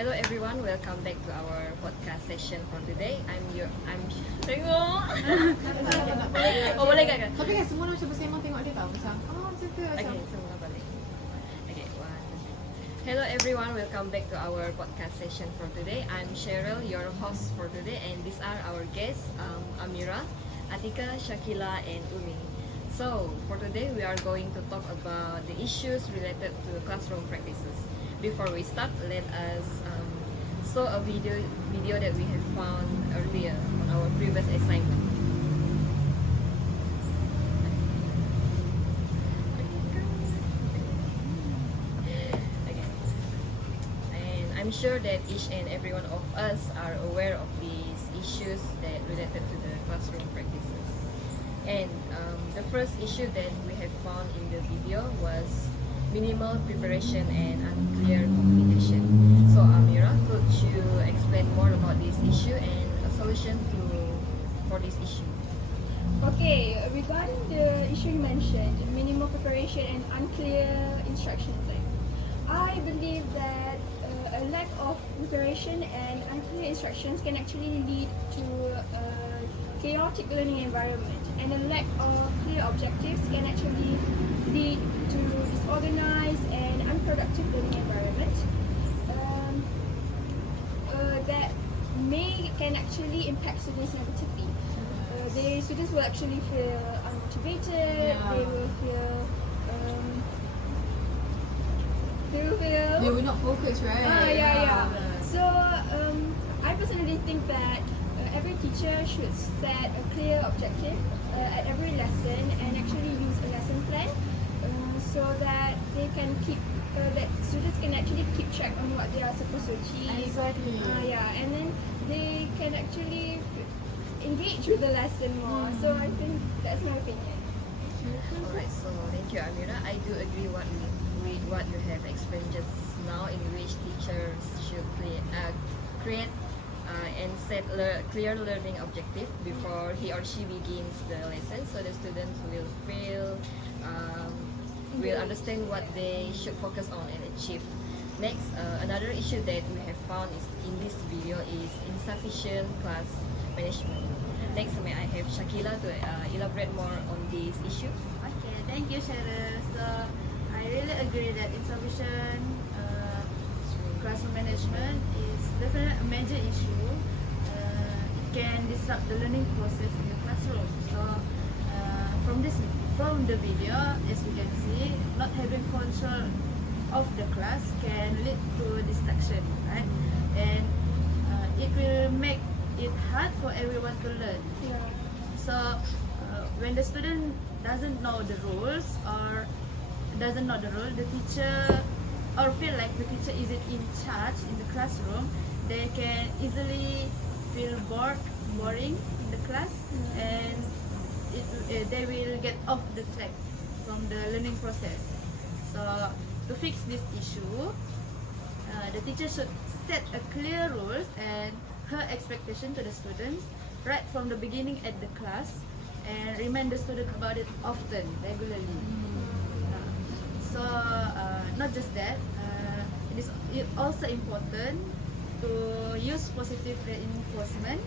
Hello everyone, welcome back to our podcast session for today. I'm Oh boleh kan? Tapi kan semua orang macam bersembang tengok dia tau. Macam, macam tu macam. Okay, semua balik. Okay, one. Hello everyone, welcome back to our podcast session for today. I'm Cheryl, your host for today, and these are our guests, Amira, Atika, Shakila, and Umi. So, for today we are going to talk about the issues related to classroom practices. Before we start, let us show a video that we have found earlier on our previous assignment. Okay. And I'm sure that each and every one of us are aware of these issues that related to the classroom practices. And the first issue that we have found in the video was minimal preparation and unclear communication. So Amira, could you explain more about this issue and a solution for this issue? Okay, regarding the issue you mentioned, minimal preparation and unclear instructions, I believe that a lack of preparation and unclear instructions can actually lead to a chaotic learning environment, and a lack of clear objectives can actually lead to disorganized and unproductive learning environment that can actually impact students negatively. The students will actually feel unmotivated. They will not focus, right? So I personally think that every teacher should set a clear objective at every lesson and actually use a lesson plan so that they can that students can actually keep track on what they are supposed to achieve. Exactly. And then they can actually engage with the lesson more. So I think that's my opinion. Alright, so thank you, Amira. I do agree with what you have explained just now, in which teachers should create and set clear learning objective before he or she begins the lesson, so the students will understand what they should focus on and achieve. Next, another issue that we have found in this video is insufficient class management. Next, may I have Shakila to elaborate more on this issue? Okay, thank you, Cheryl. So, I really agree that insufficient classroom management is definitely a major issue. It can disrupt the learning process in the classroom. So, from the video, as we can see, not having control of the class can lead to distraction, right? And it will make it hard for everyone to learn. So when the student doesn't know the rules the teacher, or feel like the teacher isn't in charge in the classroom, they can easily feel boring in the class, and they will get off the track from the learning process. So to fix this issue, the teacher should set a clear rules and her expectation to the students right from the beginning at the class, and remind the student about it often, regularly. So not just that, it is also important to use positive reinforcement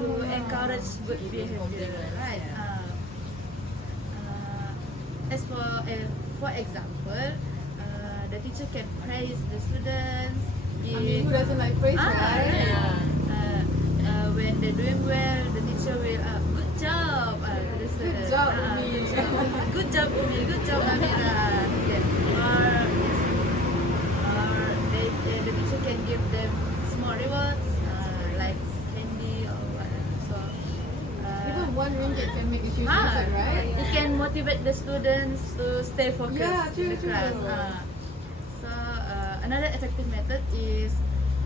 to encourage good behavior, right? As for example, the teacher can praise the students. Who doesn't like praise, right? When they're doing well, the teacher will good job, Good job, Umi. good job, Umi. Good job, Amira. Yes. Or the teacher can give them small rewards, like candy or whatever. So Even RM1 can make a huge difference, right? it can motivate the students to stay focused in the class. So another effective method is,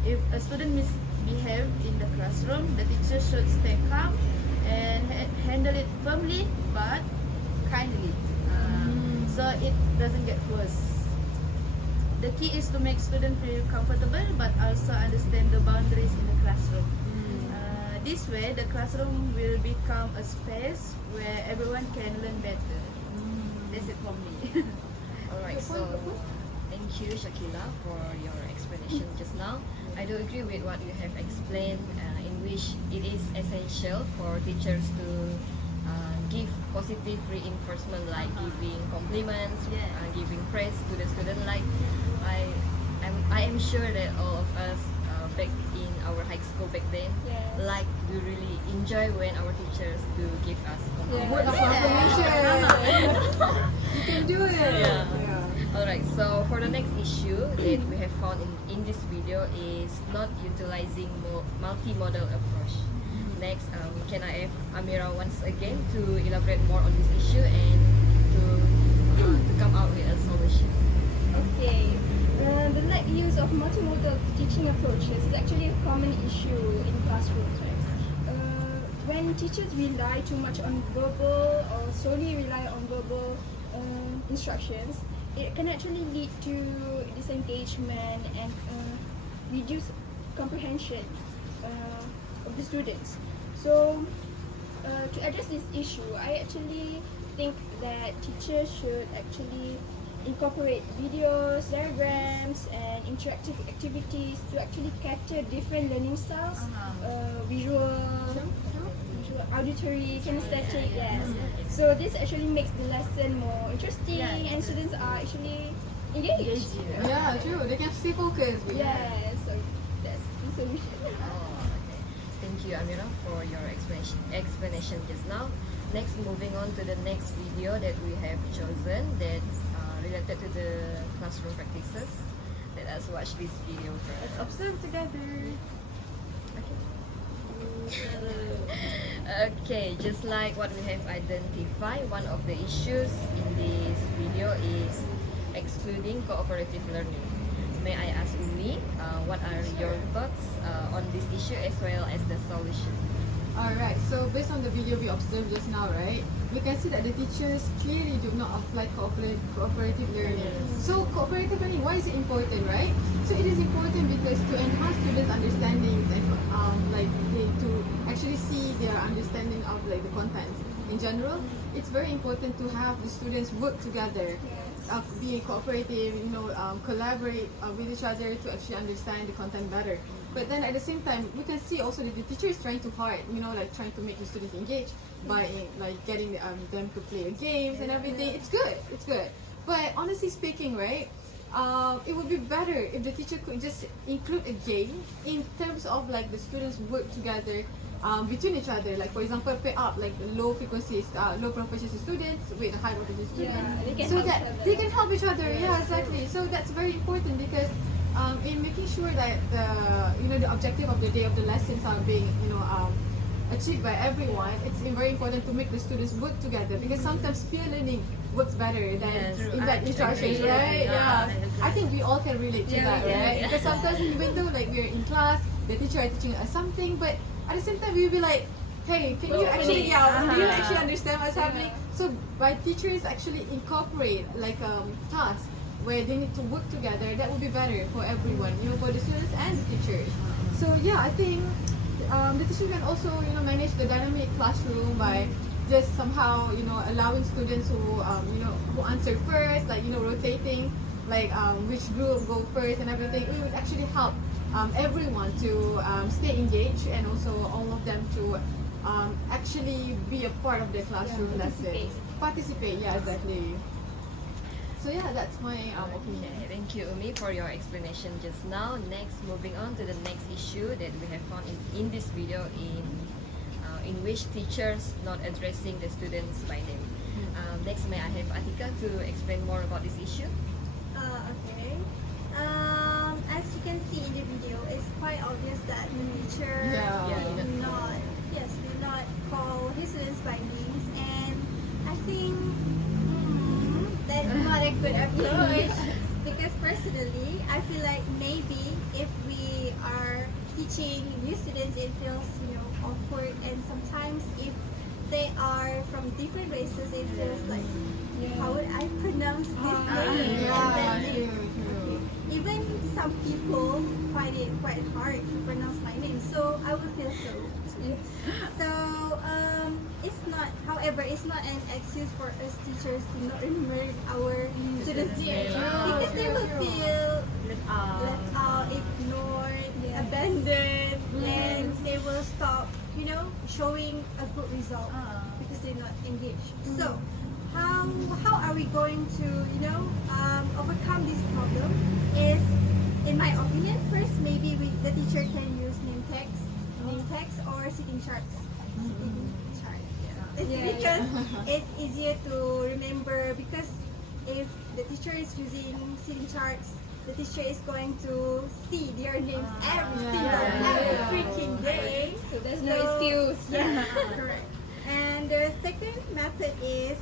if a student misbehave in the classroom, the teacher should stay calm and handle it firmly but kindly, so it doesn't get worse. The key is to make students feel comfortable but also understand the boundaries in the classroom. This way, the classroom will become a space where everyone can learn better. That's it for me. Alright, so thank you, Shakila, for your explanation. mentioned just now. I do agree with what you have explained, in which it is essential for teachers to give positive reinforcement, like giving compliments, giving praise to the student. Like I am sure that all of us back in our high school back then, like we really enjoy when our teachers do give us Word compliments. of affirmation. You can do it. Yeah. Alright, so for the next issue that we have found in this video is not utilizing multimodal approach. Next, can I have Amira once again to elaborate more on this issue and to come out with a solution? Okay. The lack use of multimodal teaching approaches is actually a common issue in classrooms, right? When teachers rely too much on verbal or solely rely on verbal instructions, it can actually lead to disengagement and reduce comprehension of the students. So, to address this issue, I actually think that teachers should actually incorporate videos, diagrams, and interactive activities to actually capture different learning styles, visual, auditory, kinesthetic, yes. So this actually makes the lesson more interesting and students are actually engaged. Yeah, true. They can stay focused. Yes, so that's the solution. Oh, okay. Thank you, Amira, for your explanation just now. Next, moving on to the next video that we have chosen that related to the classroom practices. Let us watch this video first. Let's observe together. Okay, just like what we have identified, one of the issues in this video is excluding cooperative learning. May I ask Umi, what are your thoughts on this issue as well as the solution? Alright, so based on the video we observed just now, right, we can see that the teachers clearly do not apply cooperative learning. So cooperative learning, why is it important, right? So it is important because to enhance students' understanding and to actually see their understanding of like the contents in general, it's very important to have the students work together, be cooperative, collaborate with each other to actually understand the content better. But then at the same time, we can see also that the teacher is trying too hard, trying to make the students engage by getting them to play games and everything. It's good. But honestly speaking, right, it would be better if the teacher could just include a game in terms of like the students work together between each other. Like for example, pair up like low proficiency students with high proficiency students, so that they can help each other. Yeah, exactly. So that's very important because in making sure that the objective of the day of the lessons are being achieved by everyone, it's very important to make the students work together because sometimes peer learning works better than in that instructions, right? Yeah. I think we all can relate to that, right? Because sometimes even though like we're in class, the teacher is teaching us something, but at the same time we'll be like, hey, can you actually do you actually understand what's happening? So by teachers actually incorporate like tasks where they need to work together, that would be better for everyone, for the students and the teachers. So yeah, I think the teacher can also manage the dynamic classroom by just somehow allowing students who answer first, like rotating like which group go first and everything. It would actually help everyone to stay engaged and also all of them to actually be a part of the classroom lesson. Participate, yeah, exactly. So yeah, that's my opinion. Okay, thank you, Umi, for your explanation just now. Next, moving on to the next issue that we have found in this video in which teachers not addressing the students by name. Next, may I have Atika to explain more about this issue? Okay. As you can see in the video, it's quite obvious that the teacher do not call his students by names, and I think that's not a good approach. Because personally, I feel like maybe if we are teaching new students, it feels awkward, and sometimes if they are from different races, it feels like how would I pronounce this name? And then even some people find it quite hard to pronounce my name, so I would feel so. So it's not. However, it's not an excuse for us teachers to not remember our students' name because they will feel left out if showing a good result because they're not engaged. So how are we going to overcome this problem? Is, in my opinion, first maybe the teacher can use name tags or sitting charts. Sitting chart. It's because it's easier to remember, because if the teacher is using sitting charts, the teacher is going to see their names every freaking day. So there's no excuse. Yeah, correct. And the second method is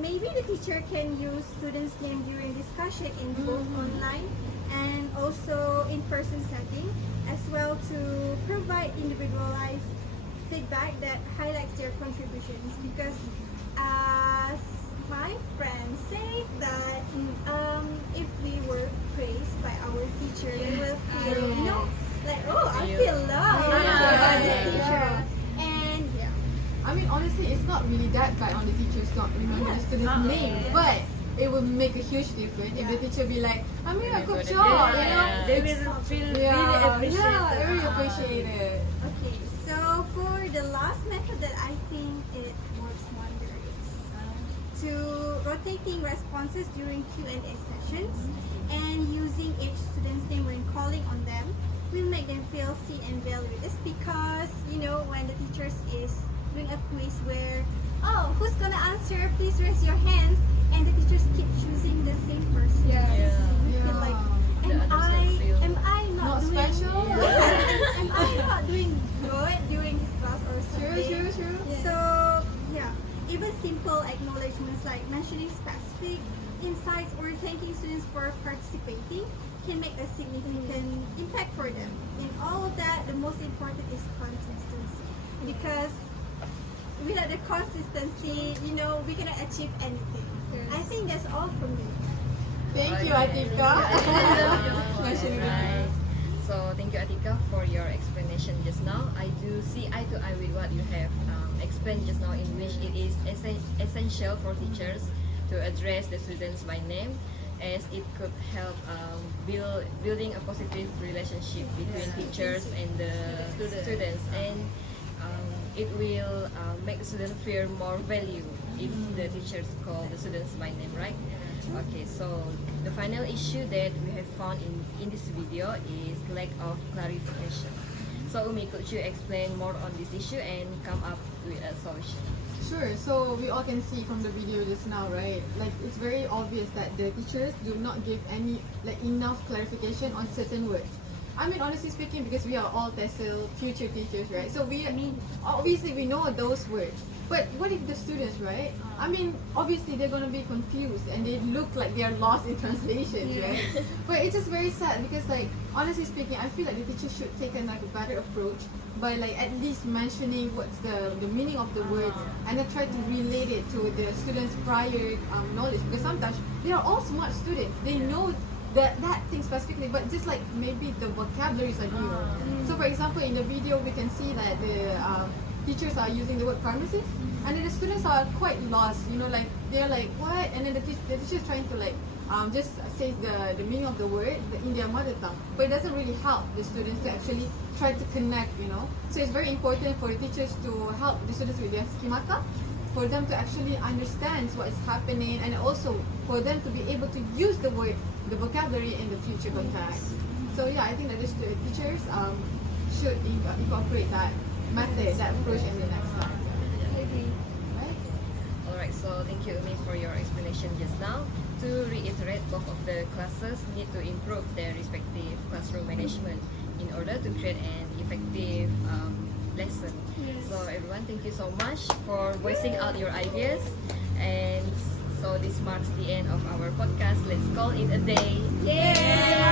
maybe the teacher can use students' name during discussion in both online and also in-person setting, as well to provide individualized feedback that highlights their contributions. Because as my friends say that if we were praised by our teacher, they will feel, like, oh, I feel loved by the teacher. And I mean, honestly, it's not really that bad on the teachers not remember the student's name, but it will make a huge difference if the teacher be like, Amira, good job, They will feel really appreciated. Yeah, really appreciate it. okay, so for the last method that I think it works wonders, to rotating responses during Q&A sessions and using each student's name when calling on them will make them feel seen and valued. It's because, when the teacher is doing a quiz where, oh, who's gonna answer? Please raise your hands. And the teachers keep choosing the same person. You feel like, am I not doing special? am I not doing good during this class or something? True. So even simple acknowledgements like mentioning specific insights or thanking students for participating can make a significant impact for them. In all of that, the most important is consistency, because without the consistency, we cannot achieve anything. I think that's all from me. Thank you, Atika. Right. So thank you, Atika, for your explanation just now. I do see eye to eye with what you have explained just now, in which it is essential for teachers to address the students by name, as it could help building a positive relationship between teachers and the students, and it will make the student feel more value if the teachers call the students by name, right? Okay, so the final issue that we have found in this video is lack of clarification. So Umi, could you explain more on this issue and come up with a solution? Sure. So we all can see from the video just now, right? Like, it's very obvious that the teachers do not give any enough clarification on certain words. I mean, honestly speaking, because we are all TESOL future teachers, right? So obviously we know those words. But what if the students, right? I mean, obviously they're gonna be confused and they look like they are lost in translations, right? But it's just very sad because, honestly speaking, I feel like the teacher should take a better approach by at least mentioning what's the meaning of the words, and then try to relate it to the students' prior knowledge. Because sometimes they are all smart students, they know that thing specifically, but just maybe the vocabularies are new. So for example, in the video we can see that the teachers are using the word pharmacist, and then the students are quite lost, they're like, what? And then the teacher is trying to just say the meaning of the word in their mother tongue, but it doesn't really help the students to actually try to connect, So it's very important for the teachers to help the students with their schemata, for them to actually understand what is happening, and also for them to be able to use the word, the vocabulary in the future context. So I think that the teachers should incorporate that method, that approach in the next time. I agree. Right? Alright, so thank you, Umi, for your explanation just now. To reiterate, both of the classes need to improve their respective classroom management in order to create an effective lesson. So everyone, thank you so much for voicing out your ideas. And so this marks the end of our podcast. Let's call it a day. Yay!